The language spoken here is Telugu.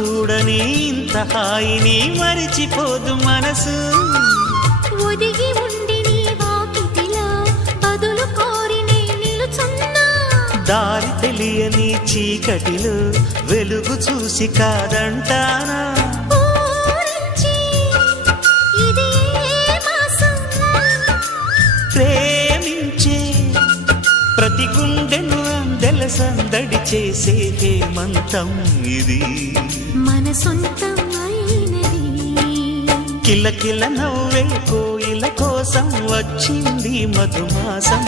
చూడని ఇంత హాయిని మరిచిపోదు మనసు. ఒదిగి ఉండి నీ వాకిటిలో బదులు కోరి నే నిలుచున్నా. దారి తెలియని చీకటిలో వెలుగు చూసి కాదంటానా. ప్రేమించే ప్రతి గుండెను అందెల సందడి చేసే హేమంతం ఇది. మన సొంతం అయినది. కిలకిల నవ్వే కోయిల కోసం వచ్చింది మధుమాసం.